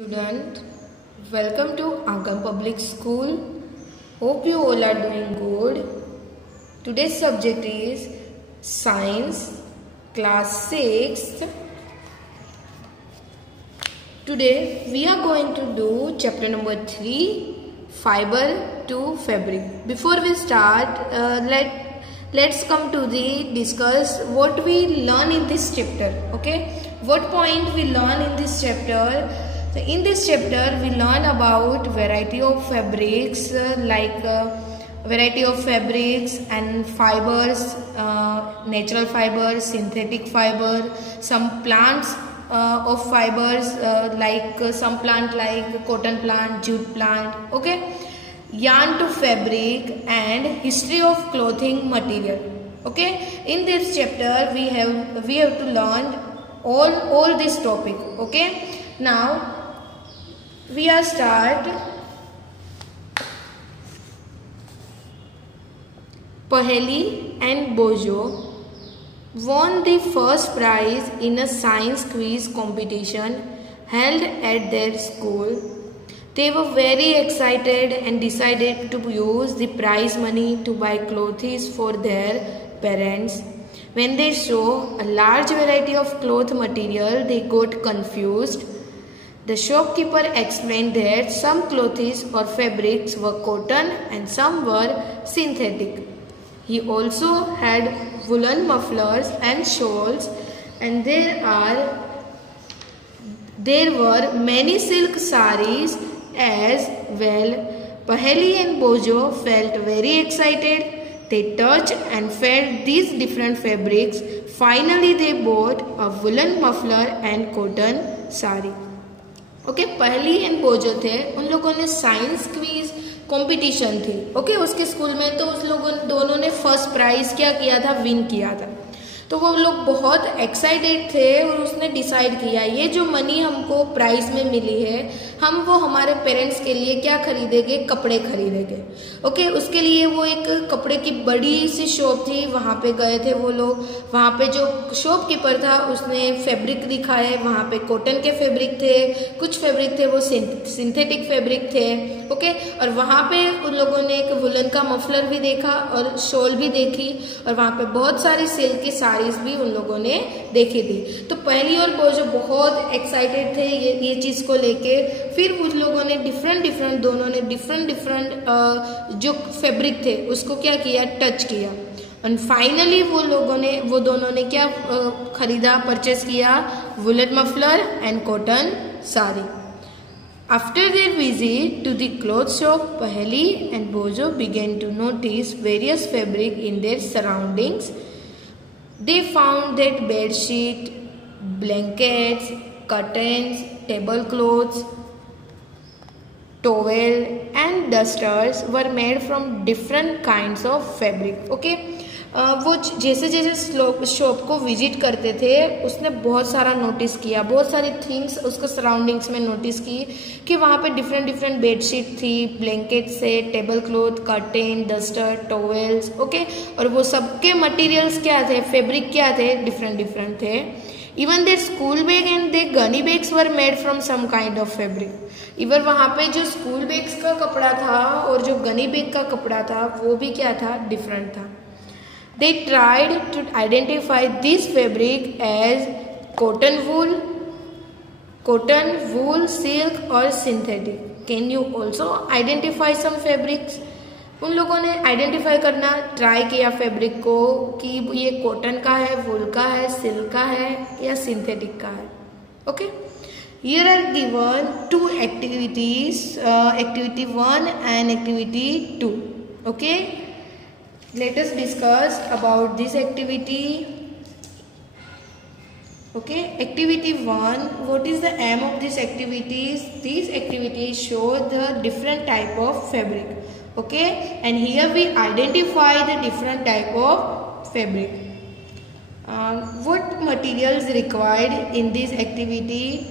Student, welcome to Angam Public School. Hope you all are doing good. Today's subject is Science, Class 6th. Today we are going to do chapter number 3, Fiber to Fabric. Before we start, let's come to the discuss what we learn in this chapter. Okay, what point we learn in this chapter? So in this chapter we learn about variety of fabrics variety of fabrics and fibers, natural fibers, synthetic fiber, some plants of fibers some plant like cotton plant, jute plant. Okay, yarn to fabric and history of clothing material. Okay, in this chapter we have to learn all this topic. Okay, now we are start. Paheli and Bojo won the first prize in a science quiz competition held at their school. They were very excited and decided to use the prize money to buy clothes for their parents. When they saw a large variety of cloth material, they got confused. The shopkeeper explained that some clothes or fabrics were cotton and some were synthetic. He also had woolen mufflers and shawls, and there were many silk saris as well. Paheli and Bojo felt very excited. They touched and felt these different fabrics. Finally, they bought a woolen muffler and cotton sari. Okay, पहली and बोजो थे, उन लोगों ने science quiz competition थी. Okay, उसके school में तो उस लोगों दोनों ने फर्स्ट प्राइज क्या किया था, विन किया था. तो वो लोग बहुत एक्साइटेड थे और उसने डिसाइड किया ये जो मनी हमको प्राइज में मिली है हम वो हमारे पेरेंट्स के लिए क्या खरीदेंगे, कपड़े खरीदेंगे. ओके, उसके लिए वो एक कपड़े की बड़ी सी शॉप थी, वहां पे गए थे वो लोग. वहां पे जो शॉपकीपर था उसने फैब्रिक दिखाए, वहां पे कॉटन के फैब्रिक थे, कुछ फैब्रिक थे वो सिंथेटिक फैब्रिक थे. ओके, और वहां पे उन लोगों ने एक वुलन का मफलर भी देखा और शॉल भी देखी, और वहां पे बहुत सारी सिल्क की साड़ीज भी उन लोगों ने देखी थी. तो पहली और बोजो बहुत एक्साइटेड थे ये चीज को लेके. फिर उन लोगों ने दोनों ने डिफरेंट जो फैब्रिक थे उसको क्या किया, टच किया. एंड फाइनली वो दोनों ने क्या खरीदा, परचेस किया, woollen muffler and cotton sari. After their visit to the cloth shop, Paheli and Bojo began to notice various fabric in their surroundings. They found that bedsheet, blankets, curtains, tablecloths, towel and dusters were made from different kinds of fabric. Okay, वो जैसे जैसे shop को visit करते थे उसने बहुत सारा notice किया, बहुत सारी थिंग्स उसके सराउंडिंग्स में नोटिस की कि वहाँ पे डिफरेंट बेडशीट थी, ब्लैंकेट से, table cloth, curtain, duster, towels. Okay, और वो सबके मटेरियल्स क्या थे, फैब्रिक क्या थे, डिफरेंट थे. Even their school bag and their gunny bags were made from some kind of fabric. Even वहाँ पे जो स्कूल बैग्स का कपड़ा था और जो गनी बैग का कपड़ा था वो भी क्या था, डिफरेंट था. They tried to identify this fabric as cotton, wool, silk or synthetic. Can you also identify some fabrics? उन लोगों ने आइडेंटिफाई करना ट्राई किया फैब्रिक को कि ये कॉटन का है, वूल का है, सिल्क का है या सिंथेटिक का है. Okay, here are given two activities, activity 1 and activity 2. Okay, let us discuss about this activity. Okay, activity 1, what is the aim of this activities? These activities show the different type of fabric. Okay, and here we identify the different type of fabric. What materials required in this activity?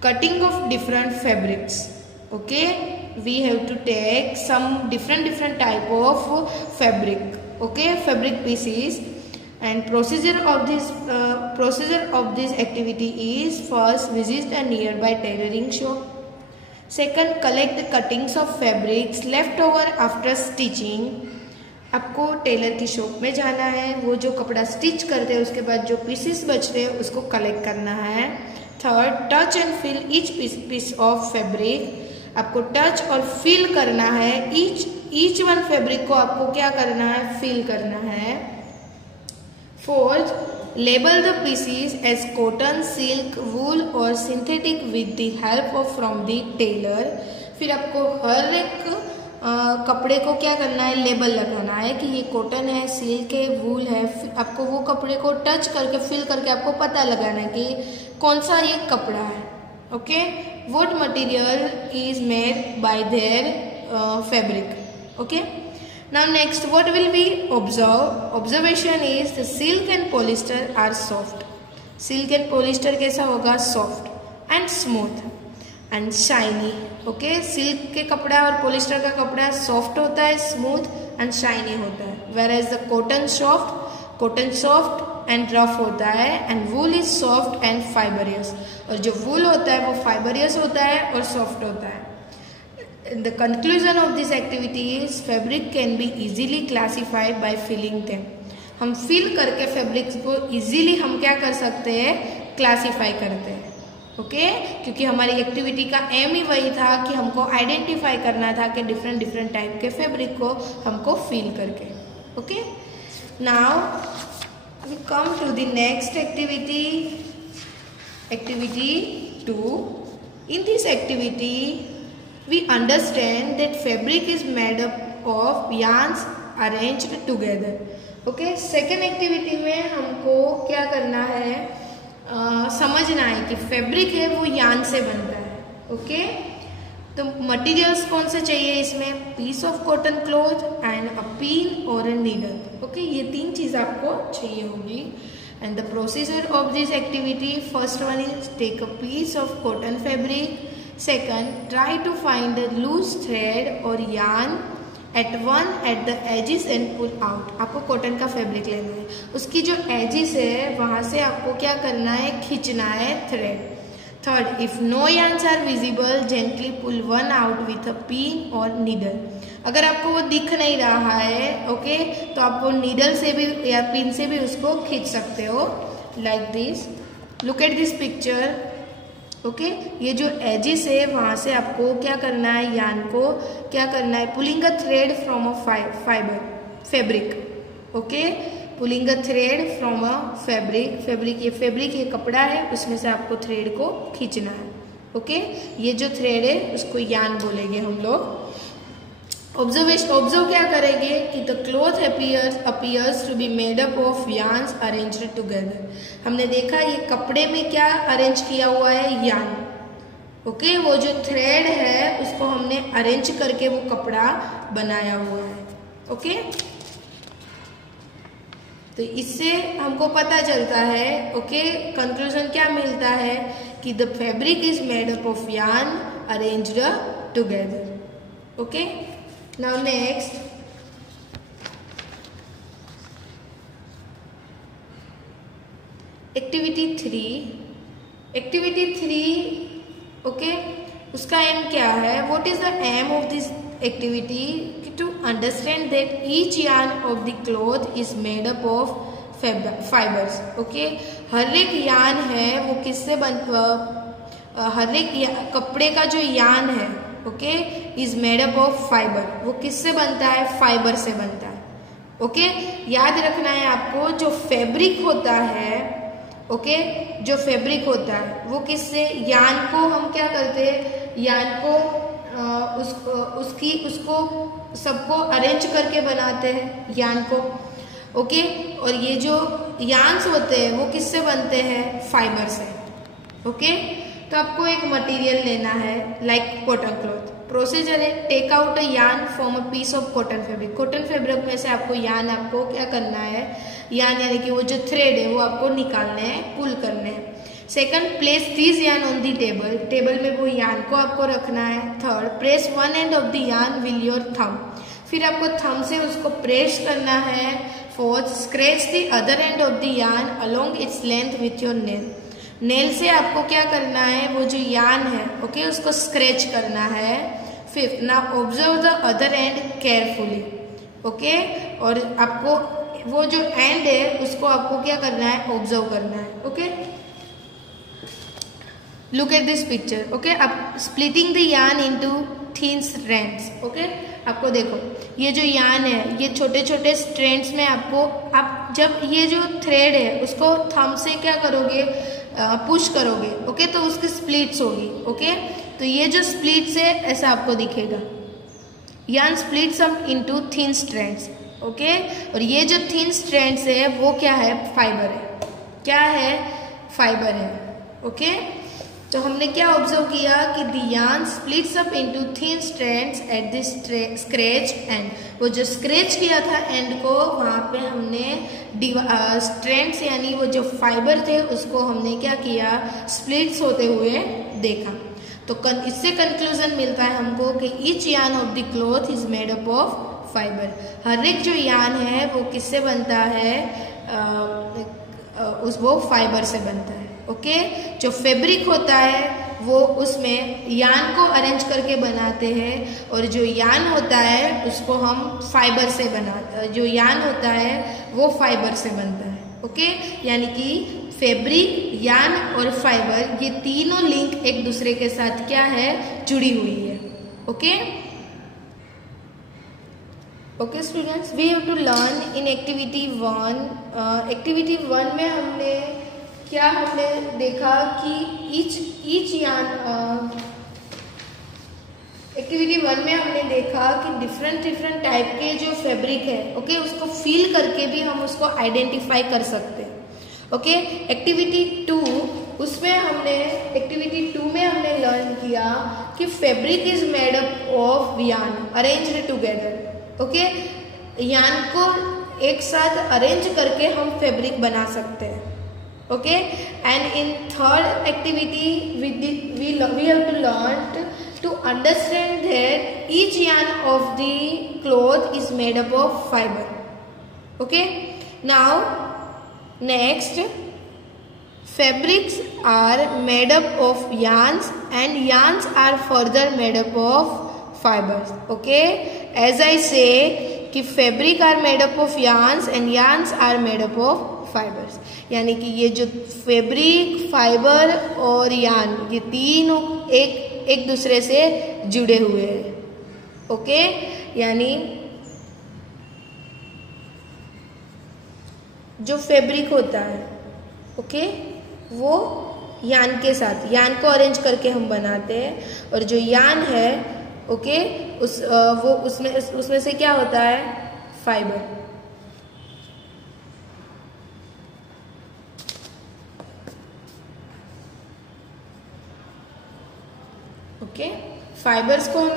Cutting of different fabrics. Okay, we have to take some different type of fabric. Okay, fabric pieces, and procedure of this procedure of this activity is: first, visit a nearby tailoring shop. Second, collect the cuttings of fabrics left over after stitching. आपको Taylor की shop में जाना है, वो जो कपड़ा stitch करते हैं उसके बाद जो पीसेस बच रहे हैं उसको कलेक्ट करना है. Third, touch and feel each piece of fabric. आपको टच और फील करना है, ईच वन फैब्रिक को आपको क्या करना है, फील करना है. Fourth, label the pieces as cotton, silk, wool और synthetic with the help of from the tailor. फिर आपको हर एक कपड़े को क्या करना है, लेबल लगाना है कि ये कॉटन है, सिल्क है, वूल है. आपको वो कपड़े को टच करके फील करके आपको पता लगाना है कि कौन सा ये कपड़ा है. Okay, what material is made by their fabric. Okay, now next what will be observe. Observation is the silk and polyester are soft. Silk and polyester कैसा होगा, soft and smooth and shiny. Okay, silk के कपड़ा और polyester का कपड़ा soft होता है, smooth and shiny होता है. Whereas the cotton soft and rough होता है and wool is soft and fibrous. और जो वूल होता है वो फाइबरियस होता है और सॉफ्ट होता है. The conclusion of this activity is fabric can be easily classified by feeling them. हम फील करके फैब्रिक्स को इजीली हम क्या कर सकते हैं, क्लासीफाई करते हैं. ओके, क्योंकि हमारी एक्टिविटी का एम ही वही था कि हमको आइडेंटिफाई करना था कि डिफरेंट टाइप के फैब्रिक को हमको फील करके. Okay, now we come to the next activity, activity 2. In this activity we understand that fabric is made up of yarns arranged together. Okay, second activity में हमको क्या करना है, समझना है कि फैब्रिक है वो यार्न से बनता है. ओके, तो मटेरियल्स कौन से चाहिए इसमें, piece of cotton cloth and a pin और अ नीडल. ओके, ये तीन चीज आपको चाहिए होगी. And the procedure of this activity, first one is take a piece of cotton fabric. Second, try to find a loose thread or yarn at the edges and pull out. आपको cotton का fabric लेना है, उसकी जो edges है वहाँ से आपको क्या करना है, खींचना है thread. Third, if no yarns are visible, gently pull one out with a pin or needle. अगर आपको वो दिख नहीं रहा है, ओके, तो आप वो नीडल से भी या पिन से भी उसको खींच सकते हो, like this. Look at this picture. Okay, ये जो एजिस है वहां से आपको क्या करना है, यार्न को क्या करना है, pulling a thread from a fabric. Okay, pulling a thread from a fabric ये कपड़ा है, उसमें से आपको थ्रेड को खींचना है. ओके, ये जो थ्रेड है उसको यार्न बोलेंगे हम लोग. ऑब्जर्व क्या करेंगे कि the cloth appears to be made up of yarns arranged together. हमने देखा ये कपड़े में क्या अरेंज किया हुआ है, यार्न. ओके, वो जो थ्रेड है उसको हमने अरेंज करके वो कपड़ा बनाया हुआ है. ओके, तो इससे हमको पता चलता है, ओके, कंक्लूजन क्या मिलता है कि the fabric is made up of yarn arranged together. Okay, now next activity 3. Okay, उसका एम क्या है, what is the aim of this activity, to understand that each yarn of the cloth is made up of fibers. Okay, हर एक yarn है वो किससे हर एक कपड़े का जो यार्न है, okay, is made up of fibre. वो किससे बनता है, फाइबर से बनता है. ओके, याद रखना है आपको, जो फैब्रिक होता है, ओके, जो फैब्रिक होता है वो किससे, यार्न को हम क्या करते हैं, यार्न को उसको सबको अरेंज करके बनाते हैं यार्न को. ओके, और ये जो यार्न्स होते हैं वो किससे बनते हैं, फाइबर से. ओके, तो आपको एक मटेरियल लेना है लाइक कॉटन क्लॉथ. प्रोसीजर है, take out a yarn from a piece of cotton fabric. Cotton fabric में से आपको यार्न आपको क्या करना है, यार्न यानी कि वो जो थ्रेड है वो आपको निकालने हैं, पुल करने हैं. Second, place this yarn on the table. Table में वो यार्न को आपको रखना है. Third, press one end of the yarn with your thumb. फिर आपको थंब से उसको प्रेस करना है. Fourth, scratch the other end of the yarn along its length with your nail. Nail से आपको क्या करना है, वो जो यार्न है ओके उसको स्क्रैच करना है. Fifth, now observe the other and carefully okay. और आपको वो जो एंड है उसको आपको क्या करना है, ऑब्जर्व करना है okay. Look at this picture okay. अब splitting the yarn into thin strands okay. आपको देखो ये जो यार्न है ये छोटे छोटे स्ट्रैंड्स में आपको, आप जब ये जो थ्रेड है उसको थंब से क्या करोगे, पुश करोगे ओके, तो उसकी स्प्लिट्स होगी ओके. तो ये जो स्प्लिट्स है ऐसा आपको दिखेगा. Yarn splits up into thin strands okay. और ये जो थिन स्ट्रैंड्स है वो क्या है, फाइबर है. क्या है, फाइबर है ओके. तो हमने क्या ऑब्जर्व किया कि the yarn splits up into thin strands at this scratch and. वो जो स्क्रैच किया था एंड को, वहां पे हमने स्ट्रैंड्स यानी वो जो फाइबर थे उसको हमने क्या किया, स्प्लिट्स होते हुए देखा. तो इससे कंक्लूजन मिलता है हमको कि each yarn of the cloth is made up of fibre. हर एक जो यार्न है वो किससे बनता है, वो फाइबर से बनता है ओके. जो फैब्रिक होता है वो उसमें यार्न को अरेंज करके बनाते हैं, और जो यार्न होता है उसको हम फाइबर से बनाते, जो यार्न होता है वो फाइबर से बनता है ओके. यानी कि फैब्रिक, यार्न और फाइबर ये तीनों लिंक एक दूसरे के साथ क्या है, जुड़ी हुई है okay. Okay students, we have to learn in activity 1. Activity 1 में हमने देखा कि ईच यार्न, एक्टिविटी 1 में हमने देखा कि डिफरेंट टाइप के जो फैब्रिक है ओके उसको फील करके भी हम उसको आइडेंटिफाई कर सकते हैं ओके. एक्टिविटी 2 में हमने लर्न किया कि fabric is made up of yarn arranged together okay. Yarn को एक साथ अरेंज करके हम फैब्रिक बना सकते हैं okay. And in third activity we have to learn to understand that each yarn of the cloth is made up of fiber okay. Now next, fabrics are made up of yarns and yarns are further made up of fibers okay. As I say कि fabric are made up of yarns and yarns are made up of fibers. यानी कि ये जो fabric, fibre और yarn ये तीनों एक दूसरे से जुड़े हुए हैं ओके. यानी जो फैब्रिक होता है ओके वो यार्न के साथ, यार्न को अरेंज करके हम बनाते हैं, और जो यार्न है ओके उसमें से क्या होता है, फाइबर ओके. फाइबर्स को हम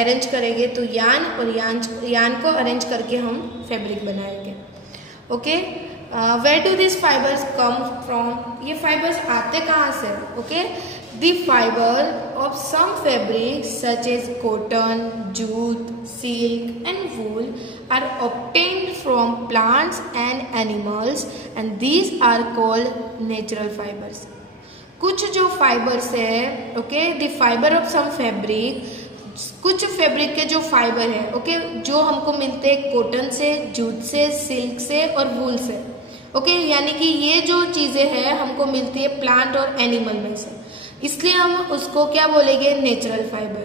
अरेंज करेंगे तो यार्न और यार्न को अरेंज करके हम फैब्रिक बनाएंगे okay. Where do this fibres come from, ये फाइबर्स आते कहाँ से okay. The fibre of some fabric such as cotton, jute, silk and wool are obtained from plants and animals and these are called natural fibres. कुछ जो fibres है okay, the fibre of some fabric, कुछ fabric के जो fibre है okay जो हमको मिलते हैं कॉटन से, जूट से, सिल्क से और वूल से ओके. यानी कि ये जो चीजें हैं हमको मिलती है प्लांट और एनिमल में से, इसलिए हम उसको क्या बोलेंगे, नेचुरल फाइबर.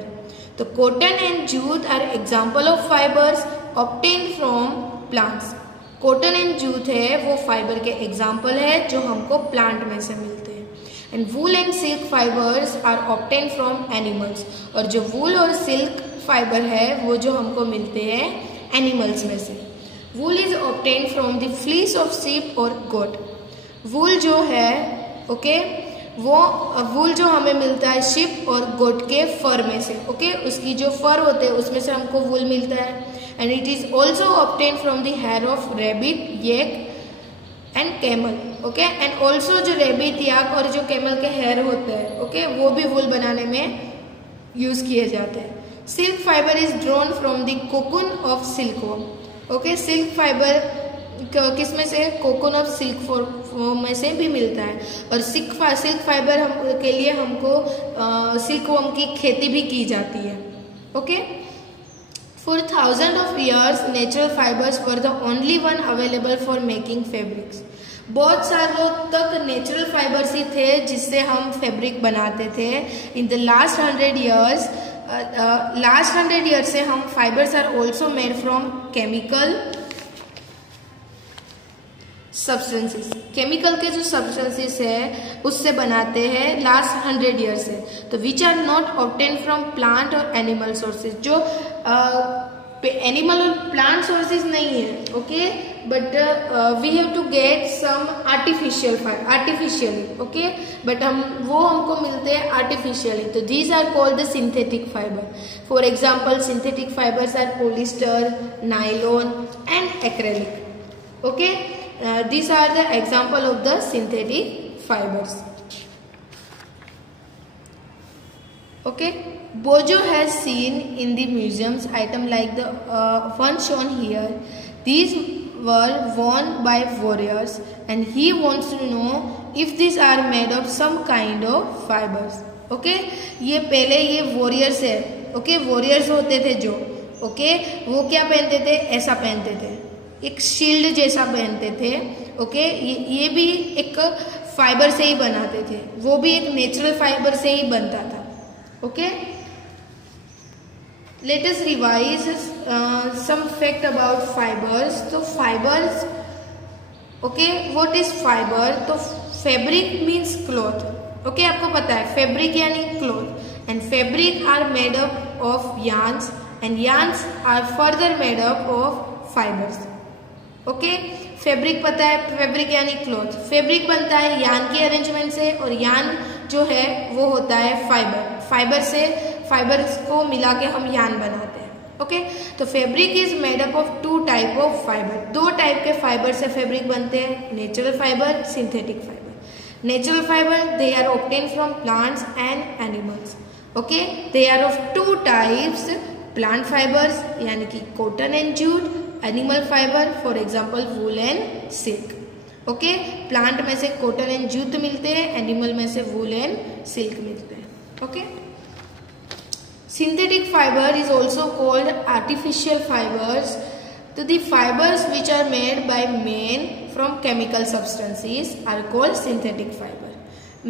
तो cotton and jute are example of fibres obtained from plants. Cotton and jute है वो फाइबर के एग्जाम्पल है जो हमको प्लांट में से मिलते हैं. And wool and silk fibres are obtained from animals. और जो वूल और सिल्क फाइबर है वो जो हमको मिलते हैं एनिमल्स में से. वूल is obtained from the fleece of sheep और गोट. वूल जो है ओके वो वूल जो हमें मिलता है शिप और गोट के फर में से ओके. उसकी जो फर होते हैं उसमें से हमको वूल मिलता है. And it is also obtained from the hair of rabbit, yak and camel okay. And also जो रैबिट, याक और जो कैमल के हेयर होते हैं ओके वो भी वूल बनाने में यूज किए जाते हैं. Silk fibre is drawn from the cocoon of silkworm okay. Silk fibre किस में से, कोकोनट सिल्क में से भी मिलता है। और सिल्क फाइबर के लिए हमको सिल्क वर्म की खेती भी की जाती है। Okay, for thousand of years natural fibres were the only one available for making fabrics. बहुत सालों तक नेचुरल फाइबर्स ही थे जिससे हम फैब्रिक बनाते थे। इन द लास्ट 100 ईयर्स से हम fibres are also made from chemical substances. Chemical के जो सब्सटेंसेस है उससे बनाते हैं लास्ट 100 ईयर से। तो which are not obtain from plant और एनिमल सोर्सेज। जो एनिमल और प्लांट सोर्सेज नहीं है, okay, but we have to get some artificially, okay, but हमको मिलते हैं आर्टिफिशियली। तो these are called the synthetic fibre. For example synthetic fibres are polyester, nylon and acrylic. Okay, these are the example of the synthetic fibers. Okay, Bojo has seen in the museums item like the one shown here. These were worn by warriors and he wants to know if these are made of some kind of fibers. Okay, ये पहले ये warriors है। Okay, warriors होते थे जो, okay, वो क्या पहनते थे, ऐसा पहनते थे, एक शील्ड जैसा पहनते थे। ओके, ये भी एक फाइबर से ही बनाते थे, वो भी एक नेचुरल फाइबर से ही बनता था। Okay, let us revise some fact about fibres. तो fibres, okay, what is fibre? तो फैब्रिक मीन्स क्लॉथ। ओके, आपको पता है फैब्रिक यानी cloth, and fabric are made up of yarns and yarns are further made up of fibres. Okay, fabric पता है, fabric यानी cloth. Fabric बनता है यान के अरेंजमेंट से और यान जो है वो होता है फाइबर। फाइबर से, फाइबर्स को मिला के हम यान बनाते हैं। ओके, तो fabric is made up of 2 type of fibre. 2 type के फाइबर से फैब्रिक बनते हैं, natural fibre, synthetic fibre. Natural fibre they are obtain from plants and animals. Okay, they are of 2 types, plant fibres यानी कि cotton and jute, animal fibre for example wool and silk. Okay, plant में से cotton and jute मिलते हैं, animal में से वूल and silk मिलते हैं। Okay, synthetic fibre is also called artificial fibres. तो the fibres which are made by man from chemical substances are called synthetic fibre.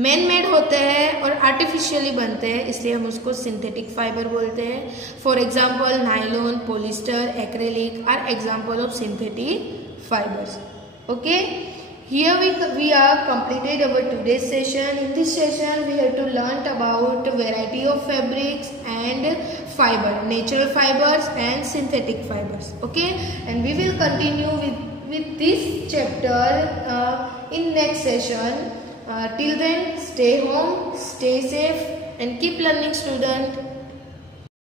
Man made होते हैं और आर्टिफिशियली बनते हैं, इसलिए हम उसको सिंथेटिक फाइबर बोलते हैं। For example nylon, polyester, acrylic are example of synthetic fibres. Okay, here we are completed our today's session. In this session we have to learn about variety of fabrics and fiber, natural fibers and synthetic fibers. Okay, and we will continue with this chapter in next session. Till then, stay home, stay safe and keep learning, student.